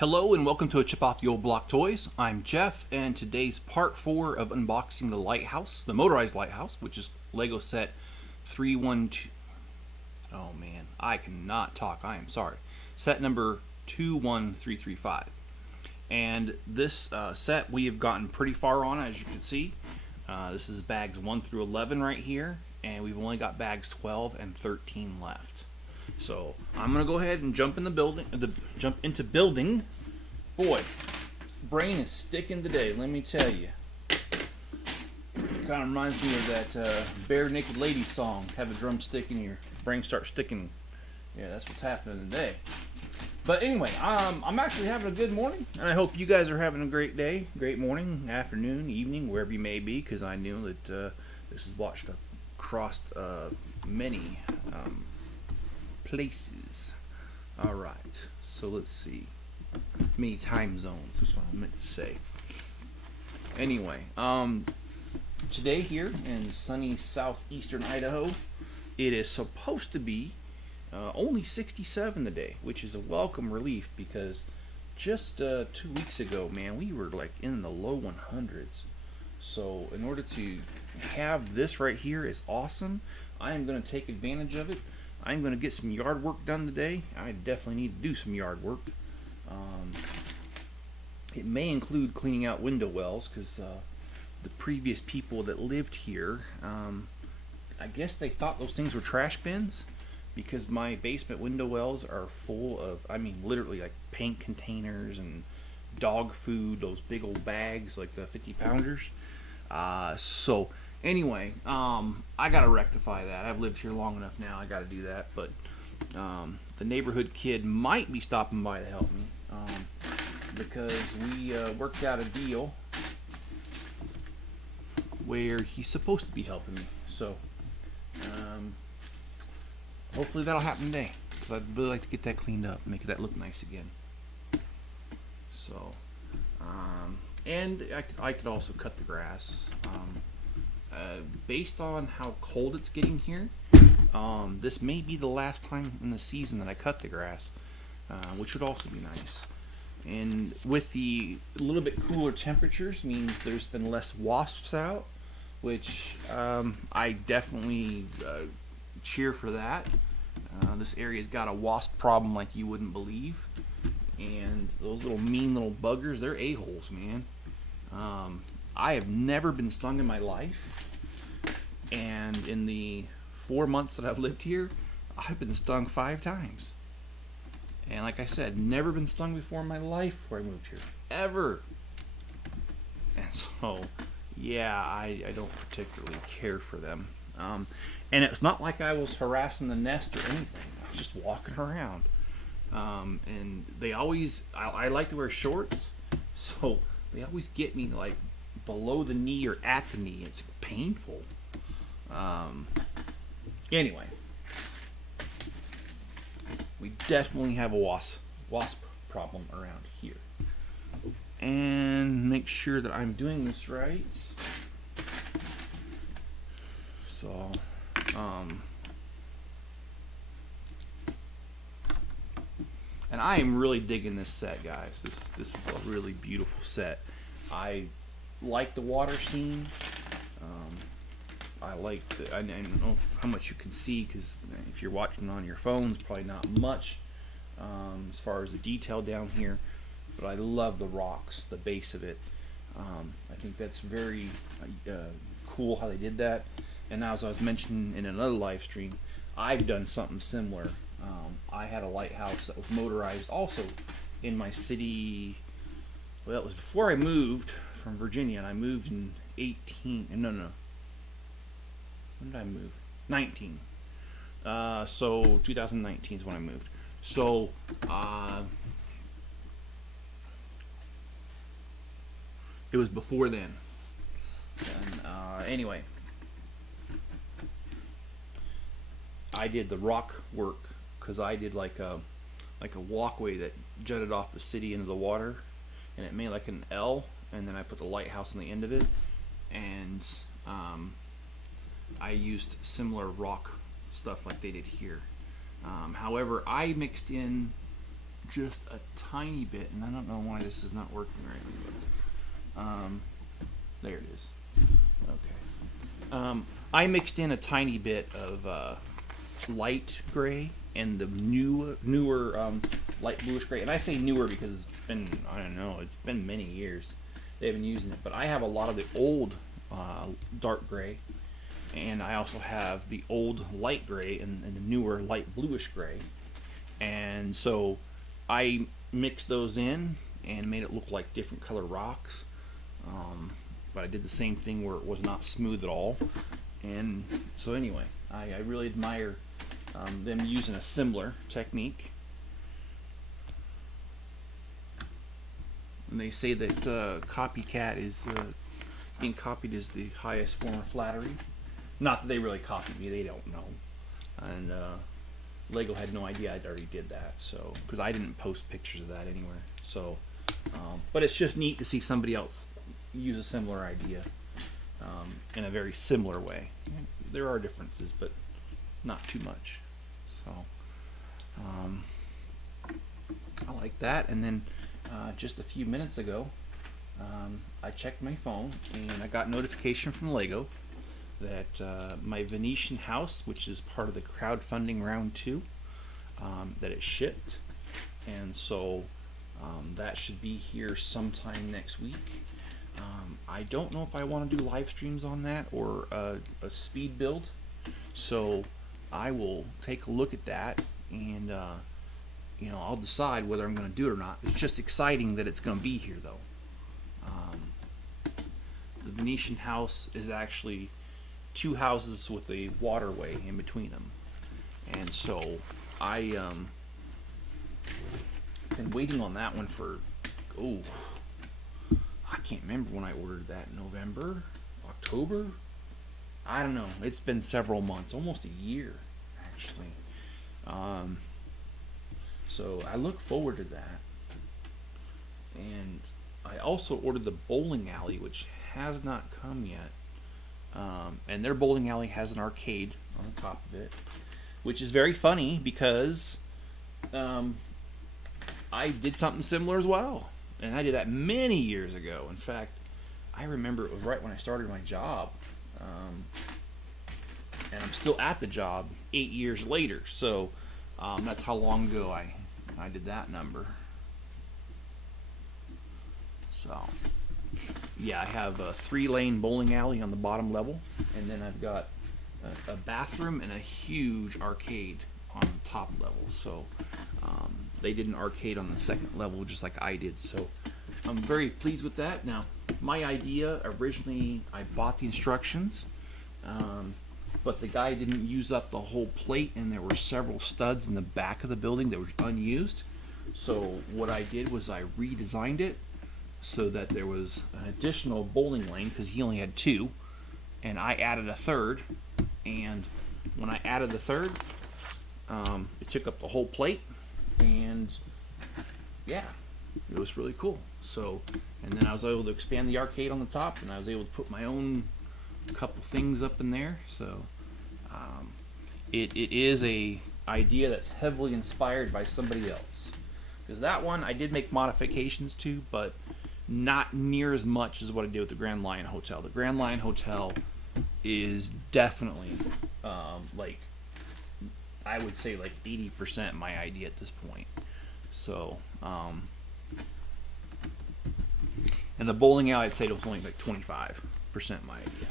Hello and welcome to a Chip Off the Old Block Toys. I'm Jeff, and today's part 4 of unboxing the Lighthouse, the Motorized Lighthouse, which is Lego set 312. Oh man, I cannot talk. I am sorry. Set number 21335. And this set we have gotten pretty far on, as you can see. This is bags 1 through 11 right here, and we've only got bags 12 and 13 left. So I'm gonna go ahead and jump into building. Boy, brain is sticking today. Let me tell you. Kind of reminds me of that Bare Naked Lady song. Have a drumstick and your brain starts sticking. Yeah, that's what's happening today. But anyway, I'm actually having a good morning, and I hope you guys are having a great day, great morning, afternoon, evening, wherever you may be, because I know that this is watched across many places. Alright, so let's see. Many time zones, that's what I meant to say. Anyway, today here in sunny southeastern Idaho, it is supposed to be only 67 today, which is a welcome relief because just 2 weeks ago, man, we were like in the low 100s. So in order to have this right here is awesome. I am going to take advantage of it. I'm going to get some yard work done today. I definitely need to do some yard work. It may include cleaning out window wells because the previous people that lived here, I guess they thought those things were trash bins because my basement window wells are full of, I mean, literally like paint containers and dog food, those big old bags, like the 50-pounders. So anyway, I gotta rectify that. I've lived here long enough now. I gotta do that. But the neighborhood kid might be stopping by to help me because we worked out a deal where he's supposed to be helping me. So hopefully that'll happen today because I'd really like to get that cleaned up, make that look nice again. So and I could also cut the grass. Based on how cold it's getting here, this may be the last time in the season that I cut the grass, which would also be nice. And with the little bit cooler temperatures means there's been less wasps out, which I definitely cheer for that. This area's got a wasp problem like you wouldn't believe. And those little mean little buggers, they're a-holes, man. I have never been stung in my life. And in the 4 months that I've lived here, I've been stung 5 times. And like I said, never been stung before in my life before I moved here. Ever. And so, yeah, I don't particularly care for them. And it's not like I was harassing the nest or anything. I was just walking around. And they always, I like to wear shorts, so they always get me like below the knee or at the knee. It's painful. Anyway, we definitely have a wasp problem around here. And make sure that I'm doing this right. So, and I am really digging this set, guys. This is a really beautiful set. I like the water scene. I like I don't know how much you can see because if you're watching on your phones, probably not much as far as the detail down here. But I love the rocks, the base of it. I think that's very cool how they did that. And as I was mentioning in another live stream, I've done something similar. I had a lighthouse that was motorized also in my city. Well, it was before I moved from Virginia, and I moved in 18. No. When did I move? 19. So 2019 is when I moved. So it was before then. And anyway, I did the rock work because I did like a walkway that jutted off the city into the water, and it made like an L, and then I put the lighthouse on the end of it, and I used similar rock stuff like they did here. However, I mixed in just a tiny bit, and I don't know why this is not working right. There it is. Okay. I mixed in a tiny bit of light gray and the newer light bluish gray. And I say newer because it's been, I don't know, it's been many years they've been using it. But I have a lot of the old dark gray, and I also have the old light gray and the newer light bluish gray. And so I mixed those in and made it look like different color rocks. But I did the same thing where it was not smooth at all. And so anyway, I really admire them using a similar technique. And they say that copycat is being copied is the highest form of flattery. Not that they really copied me; they don't know. And Lego had no idea I'd already did that, so because I didn't post pictures of that anywhere. So, but it's just neat to see somebody else use a similar idea in a very similar way. There are differences, but not too much. So I like that. And then just a few minutes ago, I checked my phone and I got notification from Lego that my Venetian house, which is part of the crowdfunding round 2, that it shipped. And so that should be here sometime next week. I don't know if I want to do live streams on that or a speed build, so I will take a look at that, and I'll decide whether I'm going to do it or not. It's just exciting that it's going to be here, though. The Venetian house is actually 2 houses with a waterway in between them, and so I been waiting on that one for I can't remember when I ordered that. November? October? I don't know. It's been several months. Almost a year, actually. So I look forward to that. And I also ordered the bowling alley, which has not come yet. And their bowling alley has an arcade on the top of it, which is very funny because I did something similar as well. And I did that many years ago. In fact, I remember it was right when I started my job. And I'm still at the job 8 years later. So that's how long ago I did that number. So, yeah, I have a 3-lane bowling alley on the bottom level. And then I've got a bathroom and a huge arcade on the top level. So they did an arcade on the second level just like I did, so I'm very pleased with that. Now, my idea originally, I bought the instructions, but the guy didn't use up the whole plate, and there were several studs in the back of the building that were unused. So what I did was I redesigned it so that there was an additional bowling lane, because he only had 2, and I added a third. And when I added the third, it took up the whole plate. And yeah, it was really cool. So, and then I was able to expand the arcade on the top, and I was able to put my own couple things up in there. So it is a idea that's heavily inspired by somebody else, because that one I did make modifications to, but not near as much as what I did with the Grand Lion Hotel. The Grand Lion Hotel is definitely like, I would say like 80% my idea at this point. So, and the bowling alley, I'd say it was only like 25% my idea.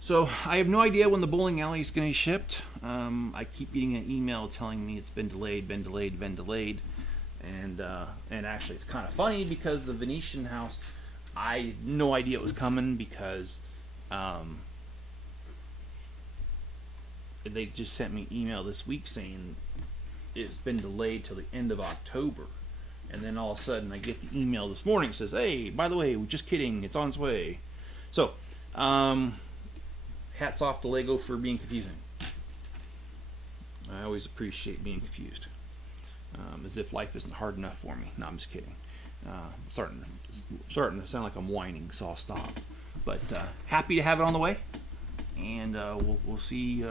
So I have no idea when the bowling alley is going to be shipped. I keep getting an email telling me it's been delayed, and actually it's kind of funny because the Venetian house, I had no idea it was coming because they just sent me an email this week saying it's been delayed till the end of October. And then all of a sudden I get the email this morning that says, hey, by the way, we're just kidding, it's on its way. So, hats off to Lego for being confusing. I always appreciate being confused. As if life isn't hard enough for me. No, I'm just kidding. Starting to sound like I'm whining, so I'll stop. But happy to have it on the way. And we'll see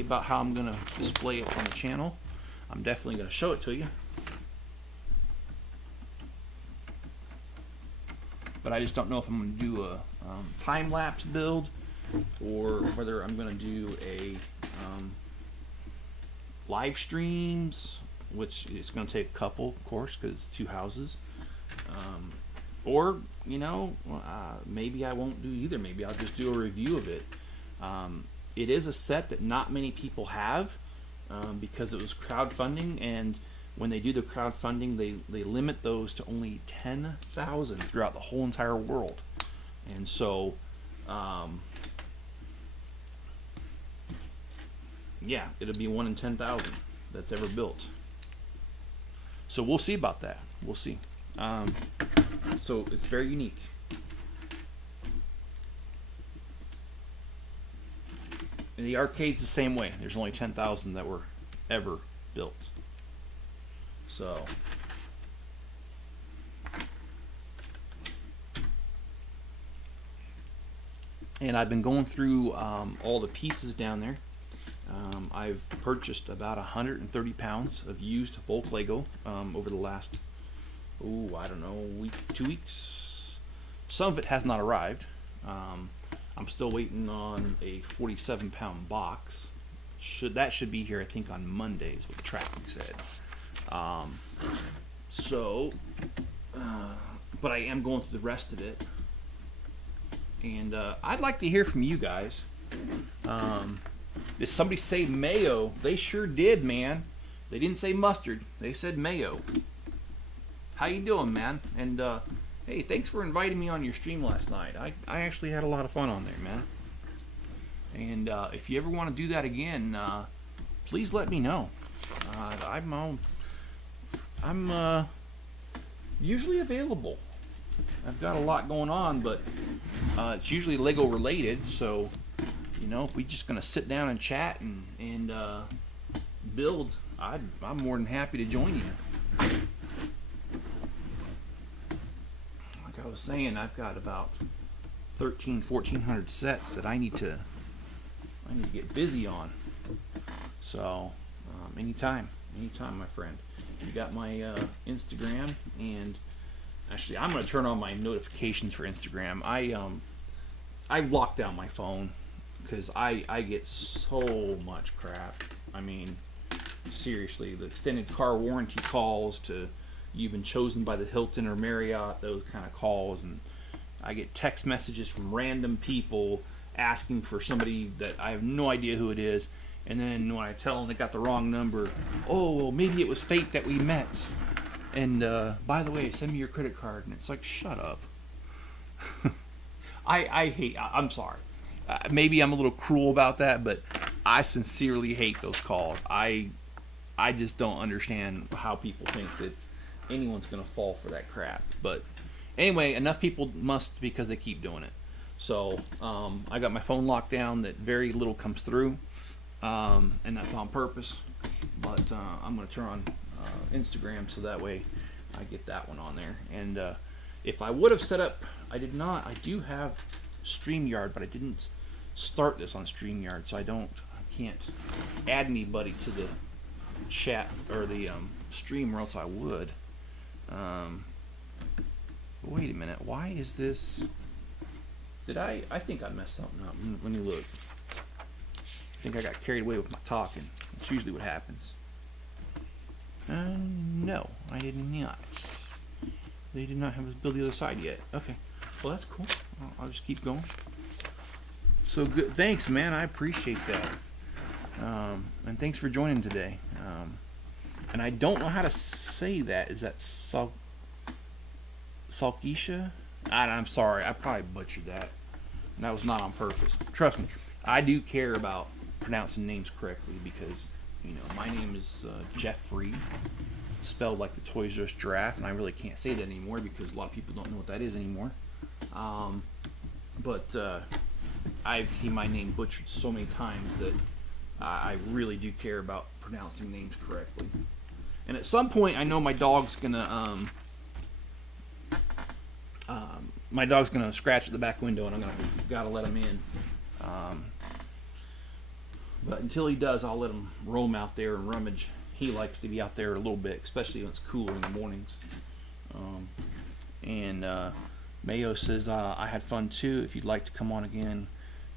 about how I'm going to display it on the channel. I'm definitely going to show it to you. But I just don't know if I'm going to do a time-lapse build or whether I'm going to do a live streams, which it's going to take a couple, of course, because it's 2 houses. Or, you know, maybe I won't do either. Maybe I'll just do a review of it. It is a set that not many people have because it was crowdfunding, and when they do the crowdfunding, they limit those to only 10,000 throughout the whole entire world. And so, yeah, it'll be 1 in 10,000 that's ever built. So we'll see about that. We'll see. So it's very unique. And the arcade's the same way. There's only 10,000 that were ever built. So and I've been going through all the pieces down there. I've purchased about 130 pounds of used bulk Lego over the last, I don't know, 2 weeks. Some of it has not arrived. I'm still waiting on a 47-pound box. That should be here, I think, on Monday is what the tracking said. But I am going through the rest of it. And I'd like to hear from you guys. Did somebody say mayo? They sure did, man. They didn't say mustard. They said mayo. How you doing, man? And hey, thanks for inviting me on your stream last night. I actually had a lot of fun on there, man. And if you ever want to do that again, please let me know. I'm usually available. I've got a lot going on, but it's usually Lego related. So, you know, if we're just gonna sit down and chat and build, I'm more than happy to join you. Like I was saying, I've got about 1,400 sets that I need to get busy on. So anytime, my friend. You got my Instagram, and actually I'm going to turn on my notifications for Instagram. I've locked down my phone because I get so much crap. I mean, seriously, the extended car warranty calls to you've been chosen by the Hilton or Marriott, those kind of calls, and I get text messages from random people asking for somebody that I have no idea who it is. And then when I tell them they got the wrong number, oh, well, maybe it was fate that we met. And by the way, send me your credit card. And it's like, shut up. I'm sorry. Maybe I'm a little cruel about that, but I sincerely hate those calls. I just don't understand how people think that anyone's going to fall for that crap. But anyway, enough people must, because they keep doing it. So I got my phone locked down that very little comes through. And that's on purpose, but I'm going to turn on Instagram so that way I get that one on there. And if I would have set up, I did not. I do have StreamYard, but I didn't start this on StreamYard, so I can't add anybody to the chat or the stream, or else I would. Wait a minute, why is this? I think I messed something up. Let me look. I think I got carried away with my talking. That's usually what happens. No, I did not. They did not have us build the other side yet. Okay, well that's cool. I'll just keep going. So good. Thanks, man. I appreciate that. And thanks for joining today. And I don't know how to say that. Is that Salkisha? I'm sorry. I probably butchered that. That was not on purpose. Trust me. I do care about pronouncing names correctly because, you know, my name is Jeffrey, spelled like the Toys R Us giraffe, and I really can't say that anymore because a lot of people don't know what that is anymore. But I've seen my name butchered so many times that I really do care about pronouncing names correctly. And at some point, I know my dog's gonna scratch at the back window, and gotta let him in. But until he does, I'll let him roam out there and rummage he likes to be out there a little bit, especially when it's cooler in the mornings. And Mayo says, I had fun too. If you'd like to come on again,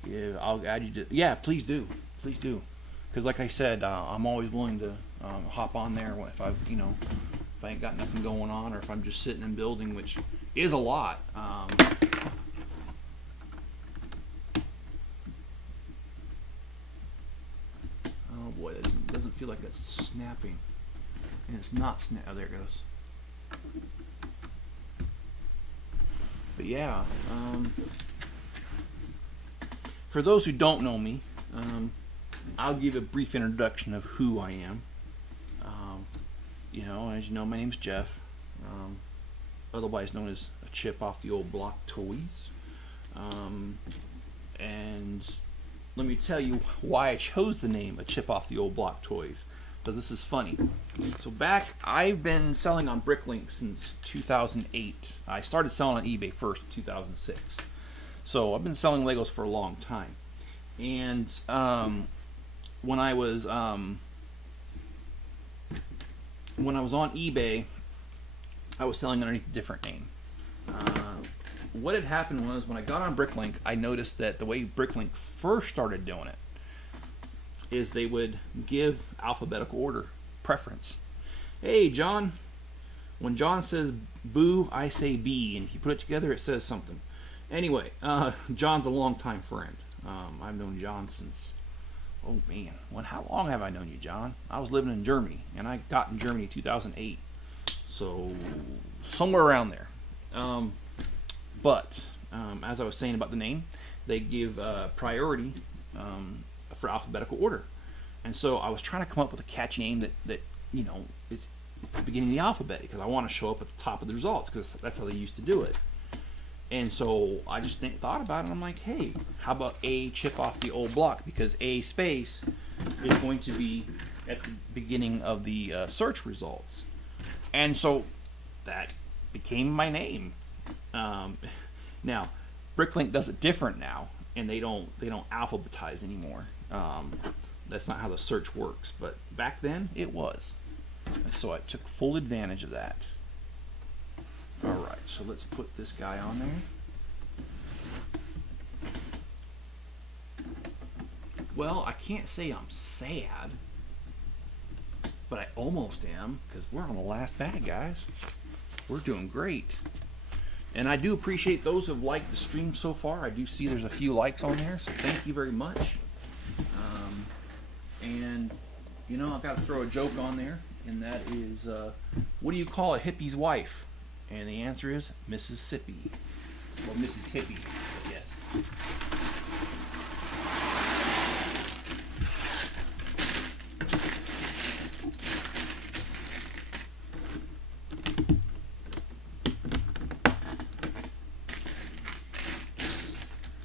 yeah, I'll add you to. Yeah, please do. Please do. Because like I said, I'm always willing to hop on there if I've, if I ain't got nothing going on, or if I'm just sitting and building, which is a lot. Oh boy, that doesn't feel like that's snapping. And it's not snap. Oh, there it goes. But yeah, for those who don't know me, I'll give a brief introduction of who I am. As you know, my name's Jeff, otherwise known as a Chip Off the Old Block Toys. And let me tell you why I chose the name A Chip Off the Old Block Toys, because this is funny. So I've been selling on Bricklink since 2008. I started selling on eBay first in 2006. So I've been selling Legos for a long time. And when I was on eBay, I was selling underneath a different name. What had happened was, when I got on Bricklink, I noticed that the way Bricklink first started doing it is they would give alphabetical order preference. Hey, John. When John says boo, I say B, and if you put it together, it says something. Anyway, John's a longtime friend. I've known John since, oh man, how long have I known you, John? I was living in Germany, and I got in Germany in 2008, so somewhere around there. But as I was saying about the name, they give priority for alphabetical order, and so I was trying to come up with a catchy name that it's the beginning of the alphabet, because I want to show up at the top of the results, because that's how they used to do it. And so I just thought about it, and I'm like, hey, how about A Chip Off the Old Block? Because A space is going to be at the beginning of the search results. And so that became my name. Now, Bricklink does it different now, and they don't alphabetize anymore. That's not how the search works, but back then it was. And so I took full advantage of that. Alright, so let's put this guy on there. Well, I can't say I'm sad, but I almost am, because we're on the last bag, guys. We're doing great. And I do appreciate those who have liked the stream so far. I do see there's a few likes on there, so thank you very much. And, I've got to throw a joke on there, and that is, what do you call a hippie's wife? And the answer is Mississippi. Or Mrs. Hippie, I guess.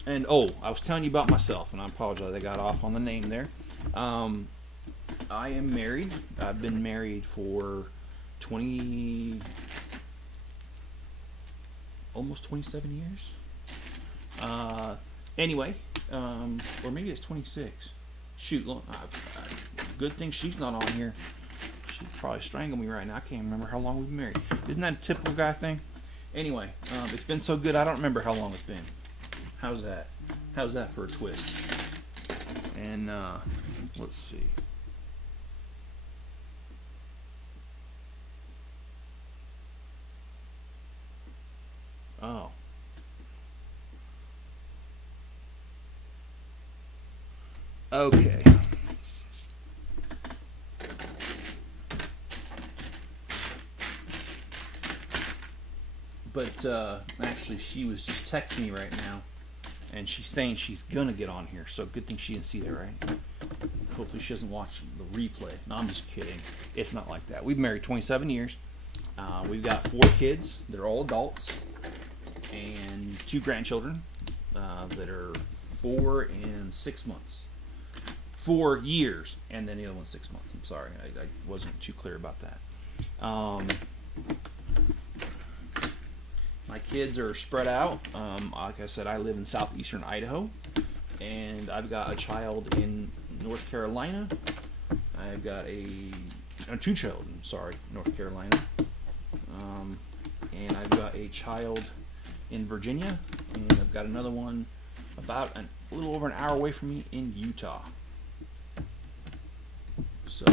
And I was telling you about myself, and I apologize, I got off on the name there. I am married. I've been married for almost 27 years. Anyway, or maybe it's 26. Shoot, good thing she's not on here. She'd probably strangle me right now. I can't remember how long we've been married. Isn't that a typical guy thing? Anyway, it's been so good I don't remember how long it's been. How's that? How's that for a twist? And let's see. Oh. Okay. But actually, she was just texting me right now, and she's saying she's gonna get on here. So good thing she didn't see that, right? Hopefully, she doesn't watch the replay. No, I'm just kidding. It's not like that. We've married 27 years. We've got 4 kids. They're all adults, and 2 grandchildren that are 4 and 6 months. 4 years, and then the other one's 6 months. I'm sorry, I wasn't too clear about that. My kids are spread out. Like I said, I live in southeastern Idaho, and I've got a child in North Carolina. I've got a two-children, sorry, North Carolina. And I've got a child in Virginia, and I've got another one about a little over an hour away from me in Utah. So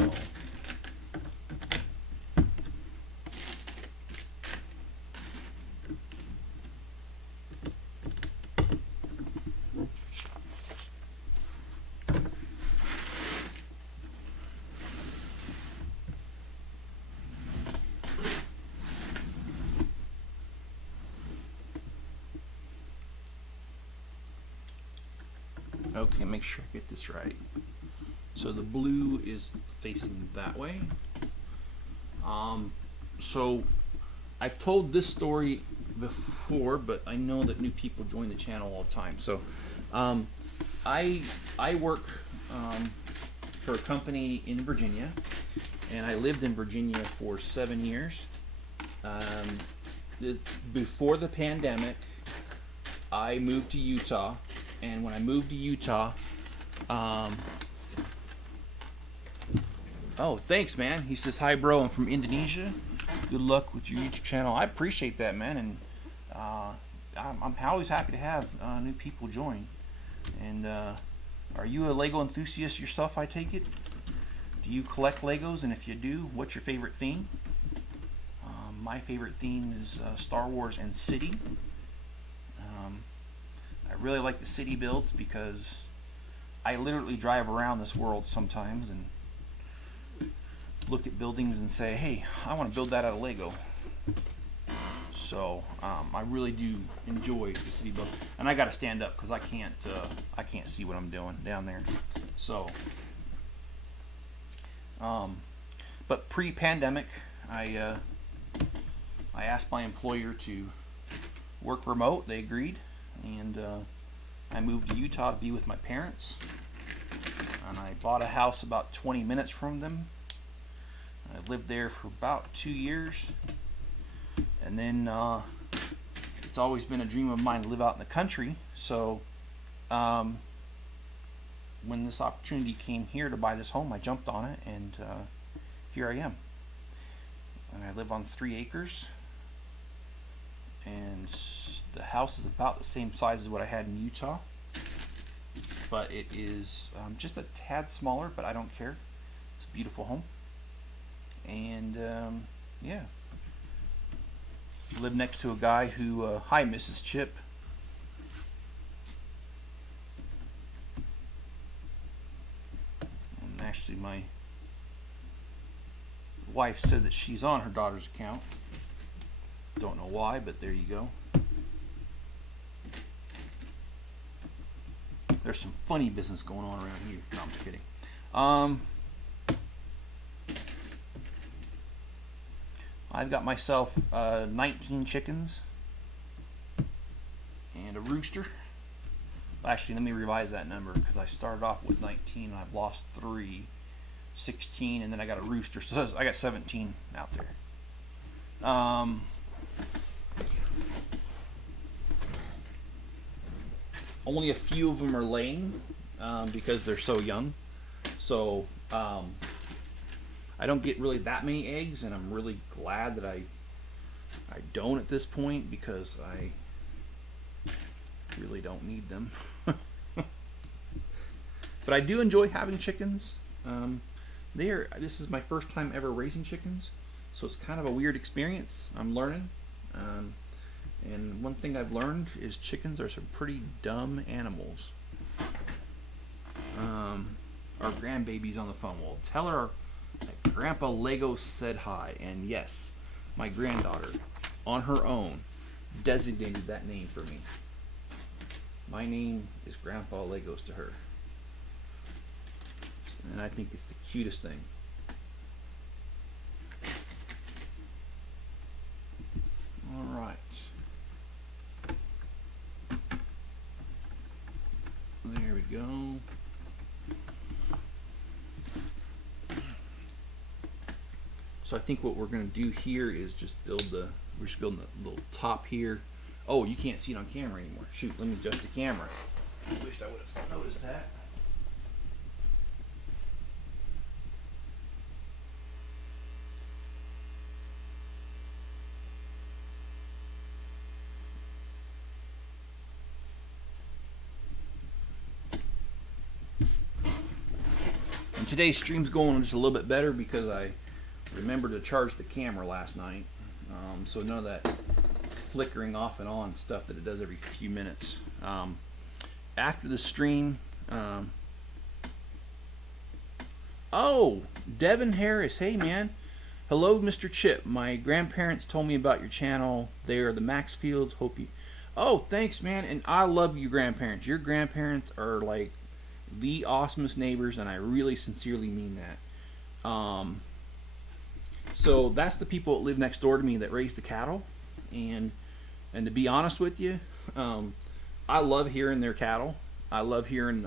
okay, make sure I get this right. So the blue is facing that way. So I've told this story before, but I know that new people join the channel all the time. So I work for a company in Virginia, and I lived in Virginia for 7 years. Before the pandemic, I moved to Utah, and when I moved to Utah, oh, thanks, man. He says, hi, bro. I'm from Indonesia. Good luck with your YouTube channel. I appreciate that, man. And I'm always happy to have new people join. And are you a Lego enthusiast yourself, I take it? Do you collect Legos? And if you do, what's your favorite theme? My favorite theme is Star Wars and city. I really like the city builds because I literally drive around this world sometimes and look at buildings and say, hey, I want to build that out of Lego. So I really do enjoy the city build, and I got to stand up because I can't see what I'm doing down there. So, but pre-pandemic, I asked my employer to work remote. They agreed, and I moved to Utah to be with my parents. And I bought a house about 20 minutes from them. I lived there for about 2 years, and then it's always been a dream of mine to live out in the country. So when this opportunity came here to buy this home, I jumped on it, and here I am. And I live on 3 acres, and the house is about the same size as what I had in Utah, but it is just a tad smaller, but I don't care. It's a beautiful home. And yeah, I live next to a guy who hi Mrs. Chip. And actually my wife said that she's on her daughter's account. Don't know why, but there you go. There's some funny business going on around here. No, I'm just kidding. I've got myself 19 chickens and a rooster. Actually, let me revise that number because I started off with 19 and I've lost 3, 16, and then I got a rooster, so I got 17 out there. Only a few of them are laying because they're so young. So I don't get really that many eggs, and I'm really glad that I don't at this point because I really don't need them. But I do enjoy having chickens. This is my first time ever raising chickens, so it's kind of a weird experience. I'm learning. And one thing I've learned is chickens are some pretty dumb animals. Our grandbaby's on the phone. Well, tell her that Grandpa Lego said hi. And yes, my granddaughter, on her own, designated that name for me. My name is Grandpa Legos to her. And I think it's the cutest thing. Alright. There we go. So I think what we're going to do here is just we're just building a little top here. Oh, you can't see it on camera anymore. Shoot, let me adjust the camera. I wished I would have noticed that. today's stream's going just a little bit better because I remembered to charge the camera last night. So none of that flickering off and on stuff that it does every few minutes. After the stream, oh, Devin Harris, hey man. Hello, Mr. Chip. My grandparents told me about your channel. They are the Maxfields. Hope you... Oh, thanks, man. And I love your grandparents. Your grandparents are like the awesomest neighbors, and I really sincerely mean that. So that's the people that live next door to me that raise the cattle. And to be honest with you, I love hearing their cattle. I love hearing...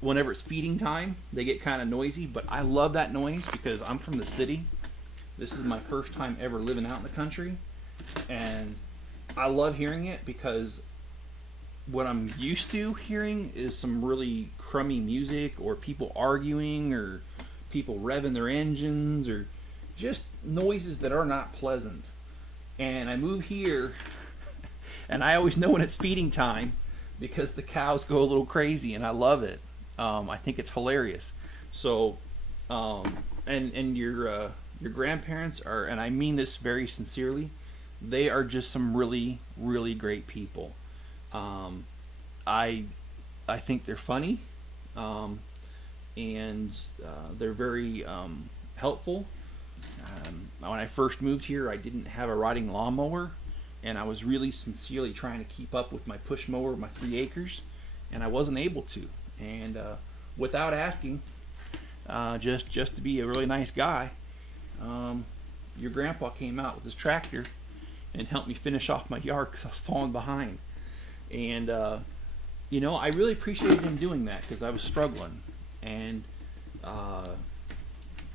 whenever it's feeding time, they get kind of noisy, but I love that noise because I'm from the city. This is my first time ever living out in the country, and I love hearing it because what I'm used to hearing is some really crummy music or people arguing or people revving their engines or just noises that are not pleasant. And I move here and I always know when it's feeding time because the cows go a little crazy, and I love it. I think it's hilarious. So, and your grandparents are, and I mean this very sincerely, they are just some really, really great people. I think they're funny, and they're very helpful. When I first moved here, I didn't have a riding lawnmower, and I was really sincerely trying to keep up with my push mower, my 3 acres, and I wasn't able to. And without asking, just to be a really nice guy, your grandpa came out with his tractor and helped me finish off my yard because I was falling behind. And you know, I really appreciated him doing that because I was struggling. And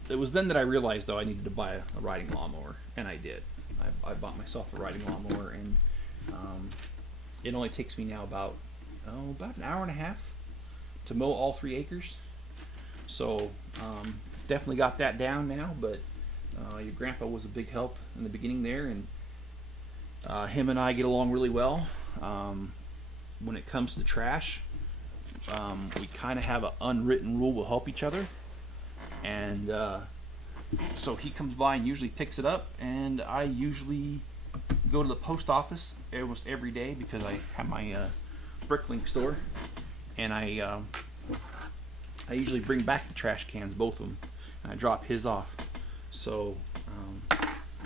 it was then that I realized, though, I needed to buy a riding lawnmower, and I did. I bought myself a riding lawnmower, and it only takes me now about an hour and a half to mow all 3 acres. So definitely got that down now, but your grandpa was a big help in the beginning there, and him and I get along really well. When it comes to trash, we kind of have an unwritten rule: we'll help each other. And so he comes by and usually picks it up, and I usually go to the post office almost every day because I have my Bricklink store. And I usually bring back the trash cans, both of them, and I drop his off. So,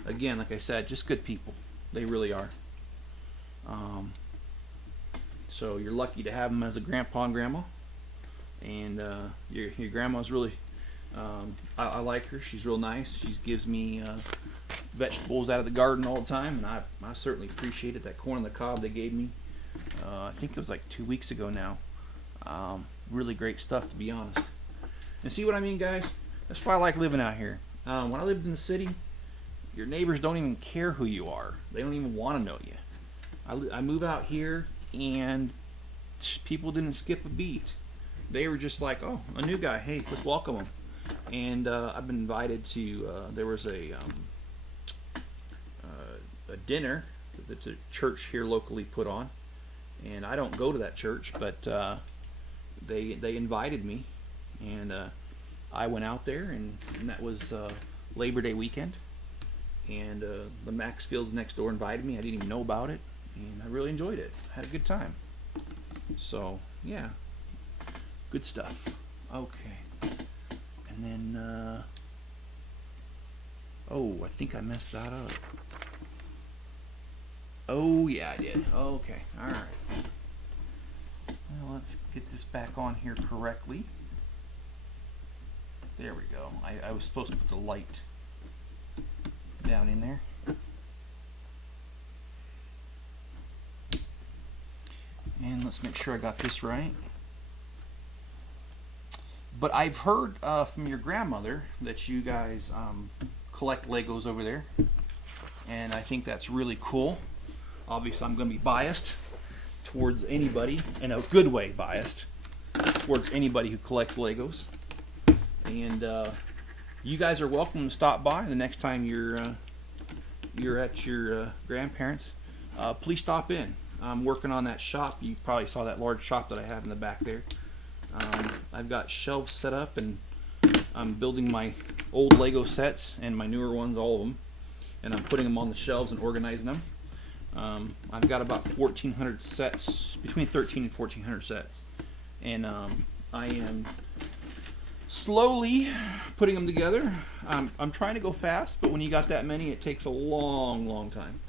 again, like I said, just good people. They really are. So you're lucky to have them as a grandpa and grandma. And your grandma's really, I like her. She's real nice. She gives me vegetables out of the garden all the time, and I certainly appreciate it. That corn on the cob they gave me, I think it was like 2 weeks ago now. Really great stuff, to be honest. And see what I mean, guys? That's why I like living out here. When I lived in the city, your neighbors don't even care who you are. They don't even want to know you. I move out here, and people didn't skip a beat. They were just like, oh, a new guy. Hey, let's welcome him. And I've been invited to, there was a dinner that the church here locally put on. And I don't go to that church, but they invited me, and I went out there, and that was Labor Day weekend. And the Maxfields next door invited me. I didn't even know about it, and I really enjoyed it. I had a good time. So yeah, good stuff. Okay, and then oh, I think I messed that up. Oh yeah, I did. Okay, all right. Well, let's get this back on here correctly. There we go. I was supposed to put the light down in there. And let's make sure I got this right. But I've heard from your grandmother that you guys collect Legos over there, and I think that's really cool. Obviously, I'm going to be biased towards anybody, in a good way biased, towards anybody who collects Legos. And you guys are welcome to stop by the next time you're at your grandparents'. Please stop in. I'm working on that shop. You probably saw that large shop that I have in the back there. I've got shelves set up, and I'm building my old Lego sets and my newer ones, all of them, and I'm putting them on the shelves and organizing them. I've got about 1,400 sets, between 13 and 1,400 sets, and I am slowly putting them together. I'm trying to go fast, but when you got that many, it takes a long time.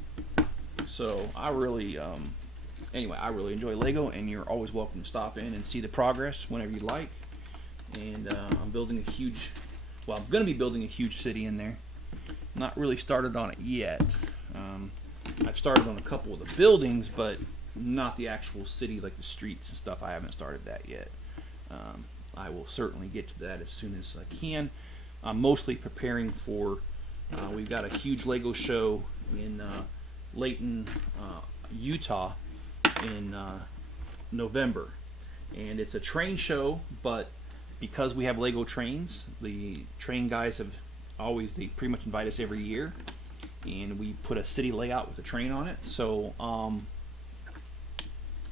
So I really, anyway, I really enjoy Lego, and you're always welcome to stop in and see the progress whenever you like. And I'm building a huge, well, I'm going to be building a huge city in there. Not really started on it yet. I've started on a couple of the buildings, but not the actual city, like the streets and stuff. I haven't started that yet. I will certainly get to that as soon as I can. I'm mostly preparing for, we've got a huge Lego show in Layton, Utah in November. And it's a train show, but because we have Lego trains, the train guys have always, they pretty much invite us every year. And we put a city layout with a train on it. So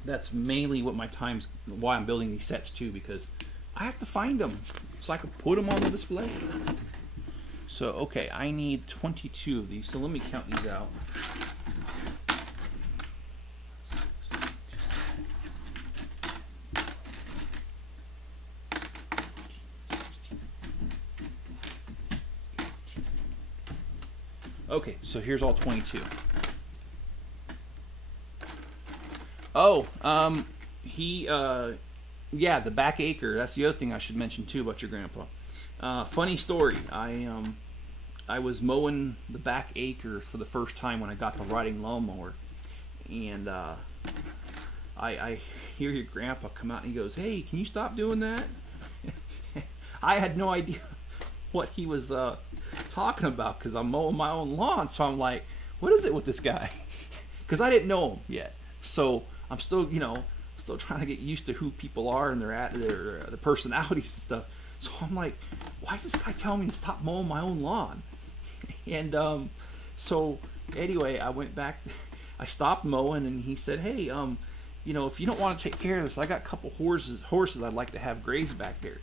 that's mainly what my time's, why I'm building these sets too, because I have to find them so I can put them on the display. So, okay, I need 22 of these, so let me count these out. Okay, so here's all 22. Oh, yeah, the back acre. That's the other thing I should mention too about your grandpa. Funny story. I was mowing the back acre for the first time when I got the riding lawnmower, and I hear your grandpa come out and he goes, "Hey, can you stop doing that?" I had no idea what he was talking about because I'm mowing my own lawn. So I'm like, "What is it with this guy?" Because I didn't know him yet. So I'm still, still trying to get used to who people are and their personalities and stuff. So I'm like, why is this guy telling me to stop mowing my own lawn? And so anyway, I went back, I stopped mowing, and he said, "Hey, if you don't want to take care of this, I got a couple horses I'd like to have graze back there."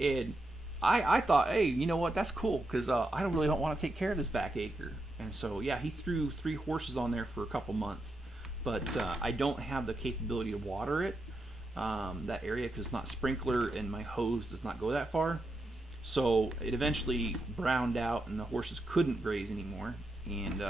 And I thought, hey, you know what? That's cool because I really don't want to take care of this back acre. And so yeah, he threw 3 horses on there for a couple months. But I don't have the capability to water it, that area, because it's not sprinkler and my hose does not go that far. So it eventually browned out and the horses couldn't graze anymore. And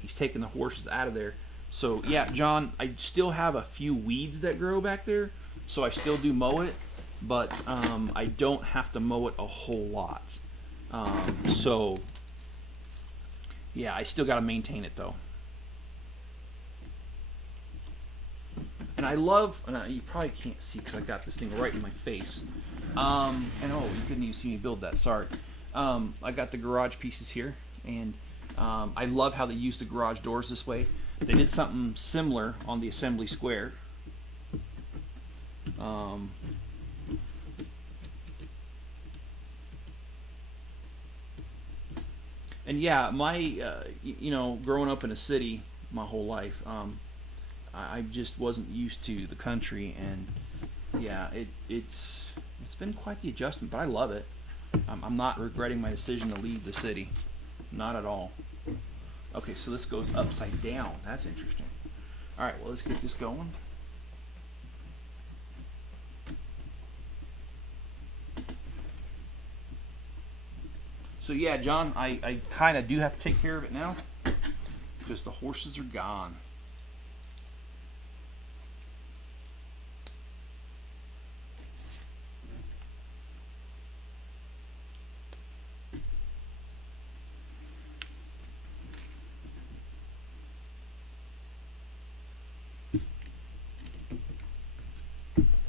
he's taking the horses out of there. So yeah, John, I still have a few weeds that grow back there. So I still do mow it, but I don't have to mow it a whole lot. So yeah, I still got to maintain it though. And I love, and you probably can't see because I got this thing right in my face. And oh, you couldn't even see me build that, sorry. I got the garage pieces here, and I love how they use the garage doors this way. They did something similar on the assembly square. And yeah, my, growing up in a city my whole life, I just wasn't used to the country, and yeah, it's been quite the adjustment, but I love it. I'm not regretting my decision to leave the city, not at all. Okay, so this goes upside down. That's interesting. All right, well, let's get this going. So yeah, John, I kind of do have to take care of it now because the horses are gone.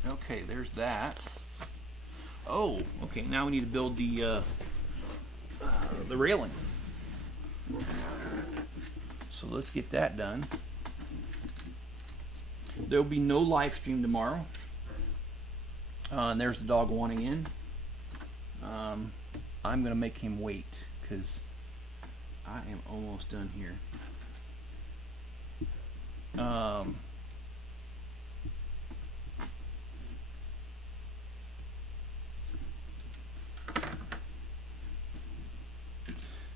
Okay, there's that. Oh, okay, now we need to build the railing. So let's get that done. There will be no live stream tomorrow. And there's the dog wanting in. I'm going to make him wait because I am almost done here.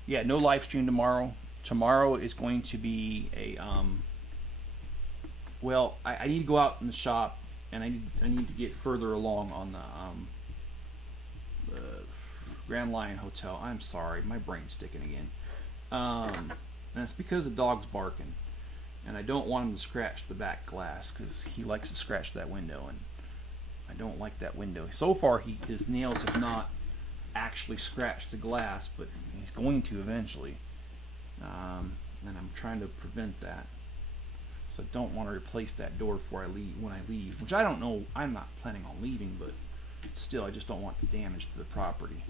yeah, no live stream tomorrow. Tomorrow is going to be a well, I need to go out in the shop, and I need to get further along on the Grand Line Hotel. I'm sorry, my brain's sticking again. And it's because the dog's barking, and I don't want him to scratch the back glass because he likes to scratch that window, and I don't like that window. So far, his nails have not actually scratched the glass, but he's going to eventually. And I'm trying to prevent that. So I don't want to replace that door before I leave. When I leave, which I don't know, I'm not planning on leaving, but still, I just don't want the damage to the property.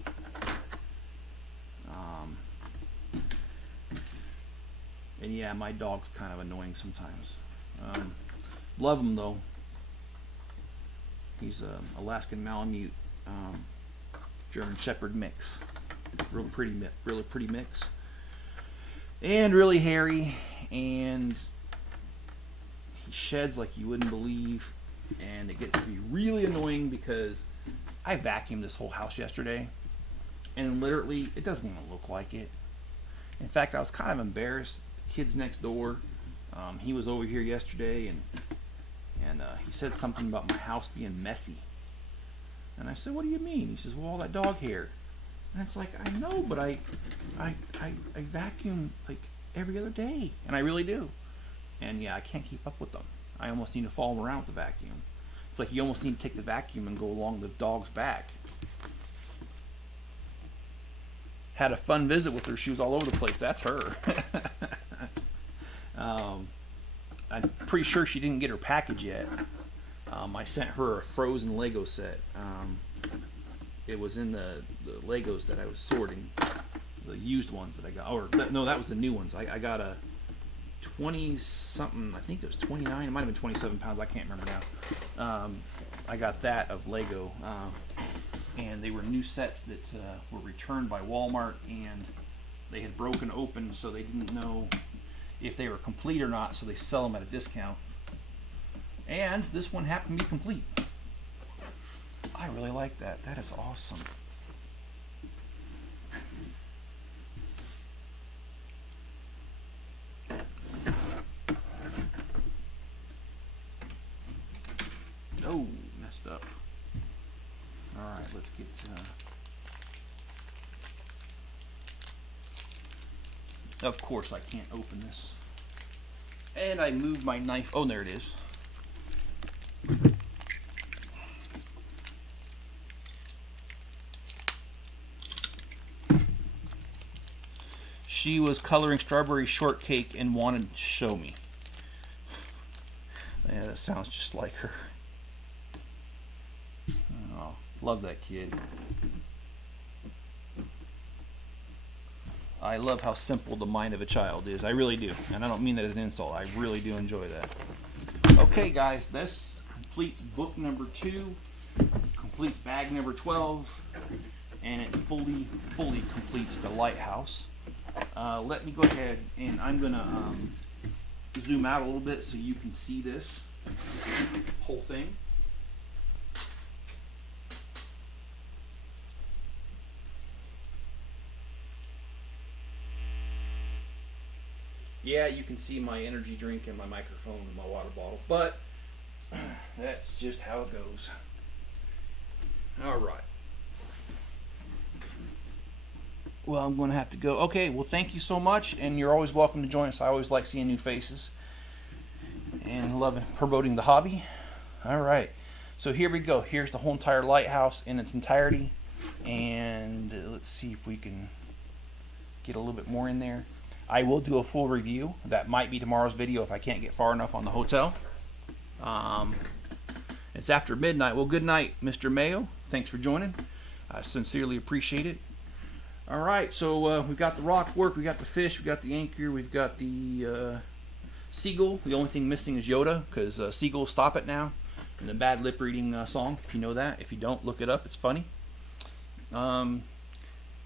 And yeah, my dog's kind of annoying sometimes. Love him though. He's a Alaskan Malamute German Shepherd mix. Really pretty mix. And really hairy, and he sheds like you wouldn't believe, and it gets to be really annoying because I vacuumed this whole house yesterday, and literally it doesn't even look like it. In fact, I was kind of embarrassed. The kid's next door, he was over here yesterday, and he said something about my house being messy, and I said, "What do you mean?" He says, "Well, all that dog hair." And it's like, I know, but I vacuum like every other day, and I really do. And yeah, I can't keep up with them. I almost need to follow them around with the vacuum. It's like you almost need to take the vacuum and go along the dog's back. Had a fun visit with her. She was all over the place. That's her. I'm pretty sure she didn't get her package yet. I sent her a Frozen Lego set. It was in the Legos that I was sorting, the used ones that I got. Or no, that was the new ones. I got a 20-something, I think it was 29, it might have been 27 pounds, I can't remember now. I got that of Lego, and they were new sets that were returned by Walmart, and they had broken open, so they didn't know if they were complete or not, so they sell them at a discount. And this one happened to be complete. I really like that. That is awesome. Oh, messed up. Alright, let's get... Of course I can't open this. And I moved my knife. Oh, there it is. She was coloring strawberry shortcake and wanted to show me. Yeah, that sounds just like her. Oh, love that kid. I love how simple the mind of a child is. I really do. And I don't mean that as an insult. I really do enjoy that. Okay, guys, this completes book number 2, completes bag number 12, and it fully completes the Lighthouse. Let me go ahead, and I'm going to zoom out a little bit so you can see this whole thing. Yeah, you can see my energy drink and my microphone and my water bottle, but that's just how it goes. All right. Well, I'm going to have to go. Okay, well, thank you so much, and you're always welcome to join us. I always like seeing new faces and love promoting the hobby. All right, so here we go. Here's the whole entire lighthouse in its entirety, and let's see if we can get a little bit more in there. I will do a full review. That might be tomorrow's video if I can't get far enough on the hotel. It's after midnight. Well, good night, Mr. Mayo. Thanks for joining. I sincerely appreciate it. All right, so we've got the rock work, we got the fish, we got the anchor, we've got the seagull. The only thing missing is Yoda, because seagulls stop it now in the bad lip reading song, if you know that. If you don't, look it up, it's funny.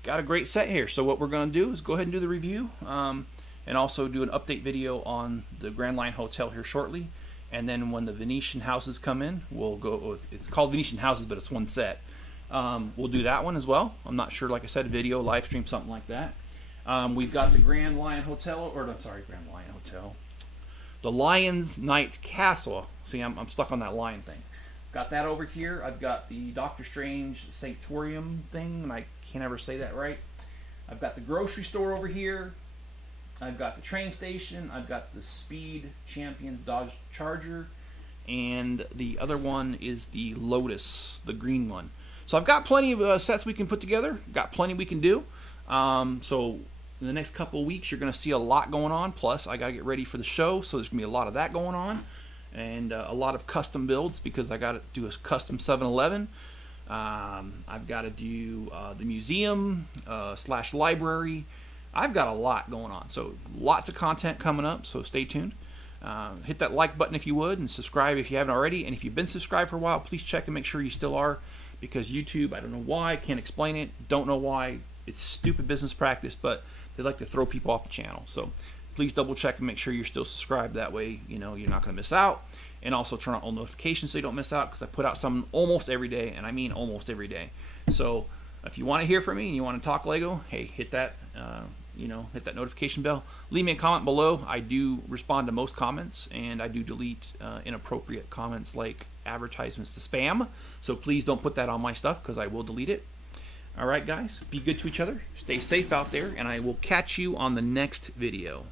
Got a great set here, so what we're going to do is go ahead and do the review, and also do an update video on the Grand Line Hotel here shortly. And then when the Venetian houses come in, we'll go, it's called Venetian houses, but it's one set. We'll do that one as well. I'm not sure, like I said, video, live stream, something like that. We've got the Grand Lion Hotel, or I'm sorry, Grand Lion Hotel. The Lion's Knight's Castle. See, I'm stuck on that lion thing. Got that over here. I've got the Doctor Strange Sanctorium thing, and I can't ever say that right. I've got the grocery store over here. I've got the train station. I've got the Speed Champion Dodge Charger. And the other one is the Lotus, the green one. So I've got plenty of sets we can put together. Got plenty we can do. So in the next couple of weeks, you're going to see a lot going on. Plus, I got to get ready for the show, so there's going to be a lot of that going on. And a lot of custom builds because I got to do a custom 7-Eleven. I've got to do the museum / library. I've got a lot going on. So lots of content coming up, so stay tuned. Hit that like button if you would, and subscribe if you haven't already. And if you've been subscribed for a while, please check and make sure you still are, because YouTube, I don't know why, can't explain it, don't know why. It's stupid business practice, but they like to throw people off the channel. So please double check and make sure you're still subscribed. That way, you know, you're not going to miss out. And also turn on all notifications so you don't miss out, because I put out something almost every day, and I mean almost every day. So if you want to hear from me and you want to talk Lego, hey, hit that hit that notification bell. Leave me a comment below. I do respond to most comments, and I do delete inappropriate comments like advertisements to spam. So please don't put that on my stuff, because I will delete it. All right, guys, be good to each other. Stay safe out there, and I will catch you on the next video.